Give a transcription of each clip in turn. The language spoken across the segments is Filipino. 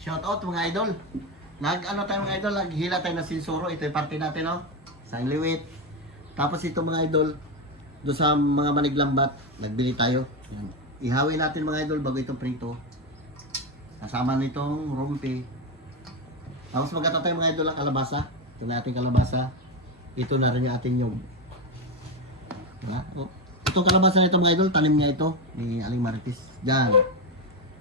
Shout out mga idol. Ano tayo mga idol, naghila tayo ng sinsuro. Ito yung party natin, no? Sa liwit. Tapos ito mga idol, doon sa mga maniglambat, nagbili tayo. Yan. Ihawi natin mga idol bago itong prito. Kasama nitong rumpi. Tapos magkata tayo mga idol ang kalabasa. Ito na ating kalabasa. Ito na rin yung ating nyog. Diba? Oh. Itong kalabasa na ito mga idol, tanim niya ito ni Aling Marites. Diyan.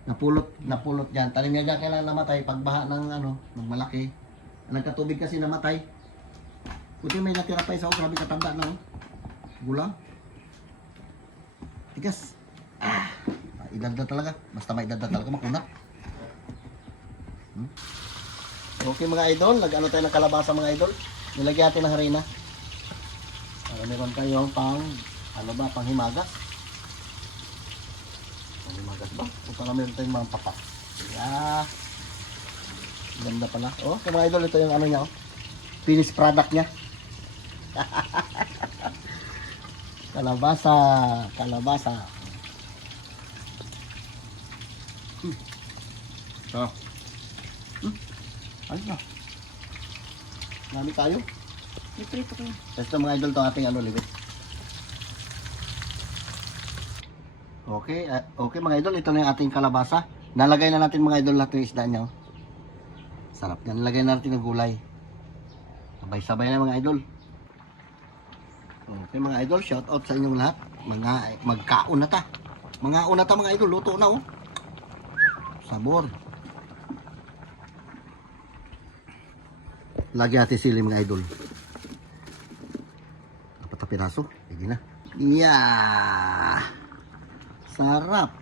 Napulot diyan. Tanim niya diyan, kailangan namatay pagbaha ng ng malaki. Nagkatubig kasi namatay. Buti may natira pa isa, grabe katanda na, oh. Gulang. Tigas. Edad na talaga. Basta may edad na talaga, makunat. Okay mga idol, nag-ano tayo ng kalabasa mga idol. Nilagyan natin ng harina. Para meron tayong pang himagas. Pang himagas ba? O para meron tayong mga papak. Yeah. Ganda pala. Oh, so mga idol, ito yung ano niya, oh. Finished product niya. Kalabasa. So. Ayos na. Nami tayo. Iprito ko yun. Ito mga idol, itong ating liwit. Okay mga idol, ito na yung ating kalabasa. Nalagay na natin mga idol lahat ng isda niya, oh. Sarap yan. Nalagay na natin ng gulay. Sabay-sabay na mga idol. Okay mga idol, shout out sa inyong lahat. Magkaon na ta. Mga idol, luto na, oh. Sabor. Lagi natin sili mga idol. Apat na piraso. Sige na. Yeah! Sarap.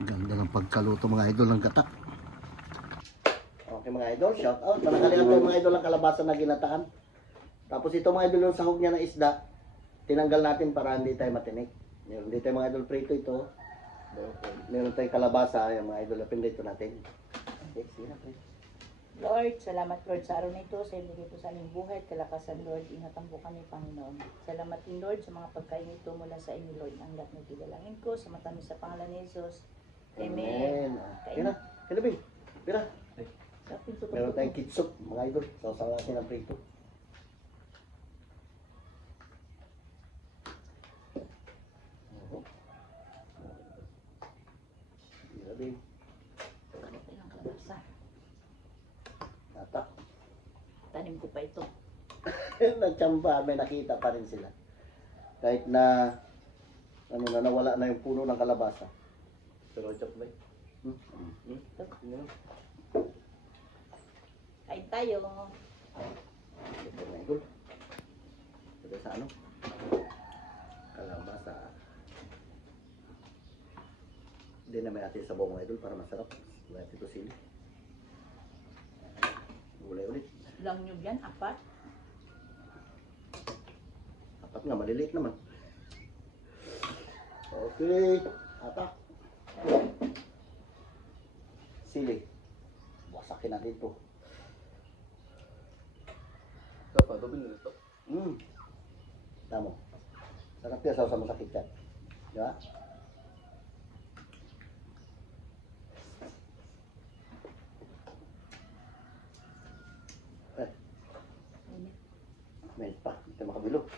Ganda ng pagkaluto mga idol ng gatak. Okay mga idol, shout out. Manakalihan tayo mga idol ang kalabasa na ginataan. Tapos ito mga idol yung sahog niya na isda, tinanggal natin para hindi tayo matinik. Hindi tayo mga idol prito ito. Meron tayong kalabasa, yung mga idol, pinrito natin. Okay, sige na, please. Lord, salamat Lord sa araw na ito, sa ibigay po sa aming buhay, kalakasan Lord, ingatan po kami Panginoon. Salamat din Lord sa mga pagkain ito mula sa inyo Lord, ang lahat ng tigalangin ko, sa matamis sa pangalan ni Jesus. Amen. Pira, Kalabing, pira. Sa pinto Meron tayong kitsuk, mga idol, sausaw natin ang prito. Kalabing. Tatak. Tanim ko pa ito. Nagtsamba, may nakita pa rin sila. Kahit na nawala na yung puno ng kalabasa. Pero chop ba? Kain tayo. Ito na idol. Ito sa kalabasa. Hindi na may atin sa buong idol para masarap. May atin ito sili. Gulay ulit. Lang nyo yan, apat. Apat nga, maliliit naman. Okay. Atak. Sili. Wasakin natin ito. Dapat, ito binili ito. Tamo. Sarap yan sa masakit yan. Di ba? May pa. Hindi tayo makabilo.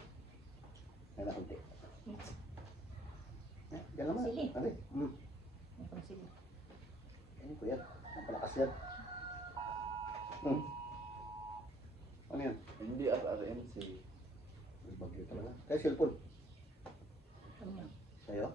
May nakunti. Yan naman. Sili. Ano? May pangsili. Ano ko yan? Ang palakas yan. Ano yan? Hindi RRMC. May bagyo talaga. Kaya cellphone. Ano yan? Sa'yo?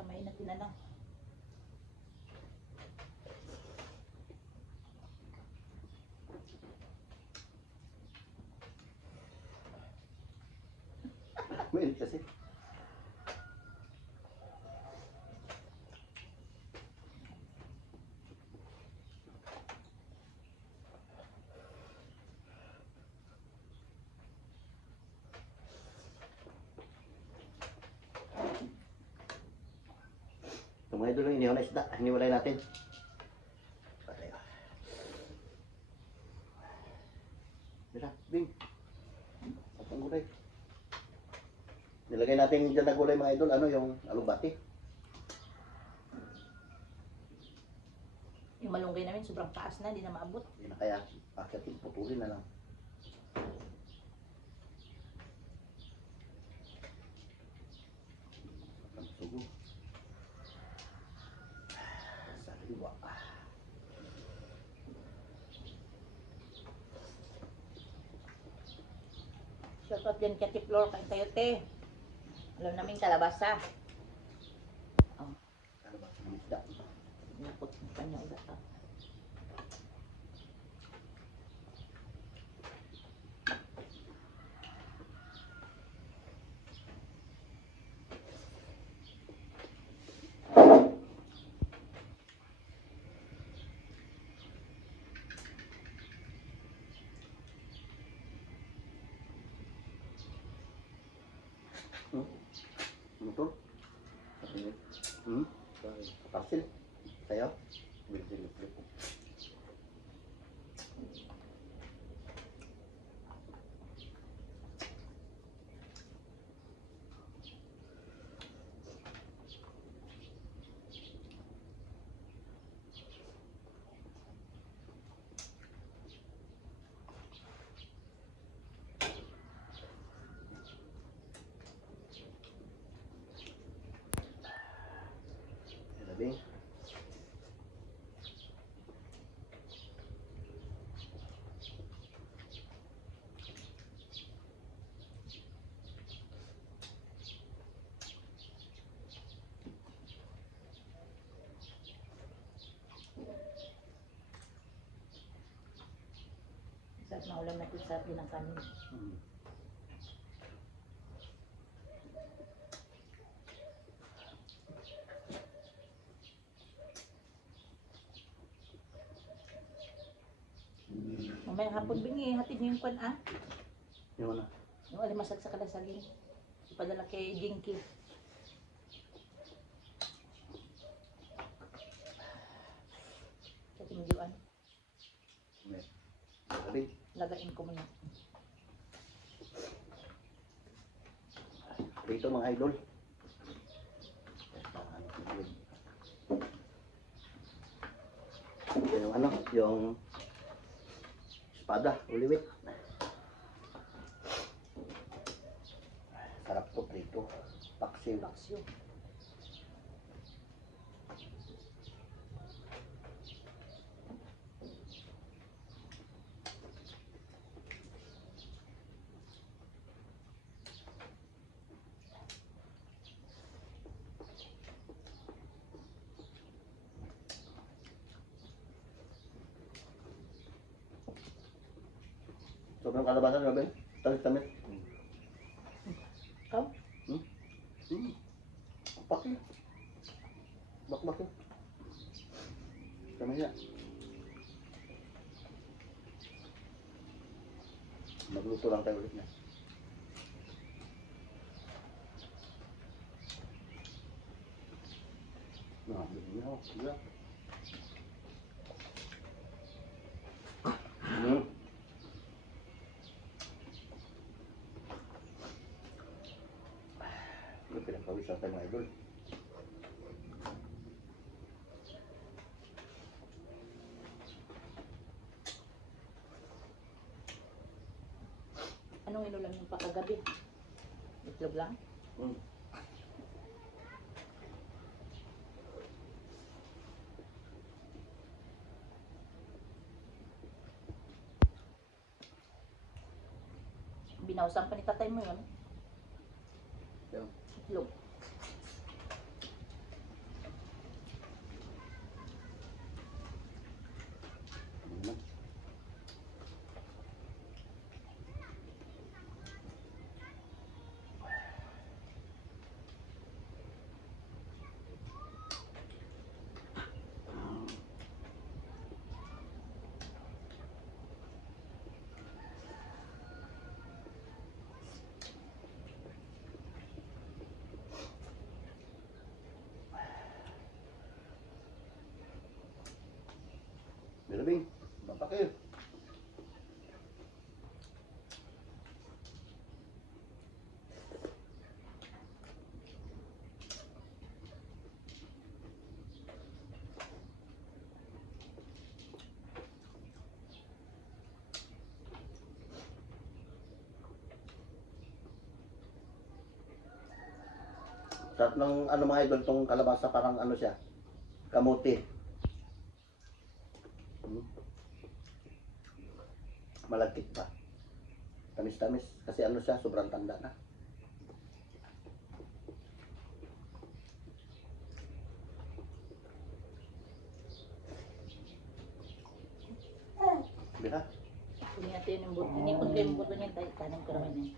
Kamay natin na lang. Mainit kasi. mga idol, yung inihaw na isda. Hiniwalay natin. Patay. Dila, Bing. At ang gulay. Nilagay natin dyan na gulay mga idol, ano yung alubati. Yung malunggay namin sobrang taas na, hindi na maabot. Hindi na kaya, akyatin, putulin na lang. Ang sugo. Sariwa. Shout out din kay Tiplor, kay Tayote. Alam namin kalabasa. Oh, Ano ba sa mga isda? napot pa niya ulit. Ano to? Hmm? Parcel? Sa'yo? Bilhin. Bing. Sarap na ulam natin sa din ng kanin. Mamayang hapon bingi, hatid niyo yung kwan Yung ano? Yung alimasag sa kalasagin. Ipadala kay Jinky. Sa timidyoan. Bing. Lagain ko muna. Dito mga idol. Yung ano, yung espada, uliwit. Sarap to prito. Paksiw. Paksyo. Sobrang kalabasan, Robin. Tamis-tamis. Ikaw? Bakit? Bakit? Sama siya. Magluto lang tayo ulit na. Bigyan ako. Bigyan. Pinagpawisan tayo mga idol. Anong inulam yung pakagabi? Itlog lang? Binausan pa ni tatay mo yun? Yung. Itlog. Sarap ng ano mga idol, tong kalabasa parang ano siya, kamuti. Hmm. Malagkit pa. Tamis-tamis. Kasi ano siya, sobrang tanda na. Di ba? Kung natin yung buto, inipon ko yung buto niya, tanong ko naman yan.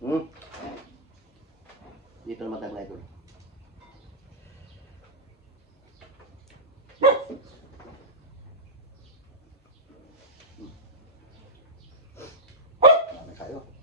Hmm. Dito naman tayo mga idol. Dami tayo.